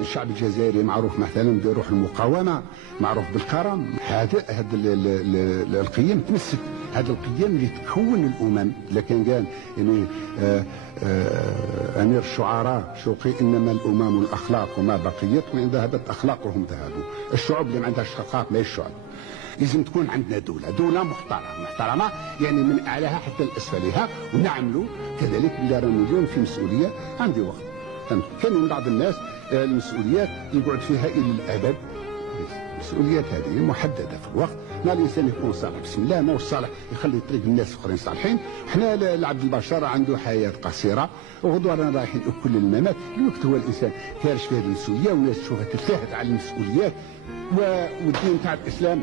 الشعب الجزائري معروف مثلا بروح المقاومه، معروف بالكرم. هذا القيم تمسك، هذه القيم اللي تكون الامم. لكن قال يعني امير الشعراء شوقي انما الامم الاخلاق وما بقيت وان ذهبت اخلاقهم ذهبوا. الشعوب اللي ما عندهاش اخلاق ما هي الشعوب. لازم تكون عندنا دولة محترمة يعني من اعلاها حتى لاسفلها، ونعملوا كذلك اللي رانا اليوم في مسؤوليه. عندي وقت كان من بعض الناس المسؤوليات يقعد فيها الى الابد. المسؤوليات هذه محدده في الوقت. ما الانسان يكون صالح بسم الله، ما هو صالح يخلي طريق الناس اخرين صالحين. احنا العبد البشر عنده حياه قصيره، وغدوه رانا رايحين كل الممات. الوقت هو الانسان كارش في هذه المسؤوليه، والناس تشوفها تلتهت على المسؤوليات. والدين تاع الاسلام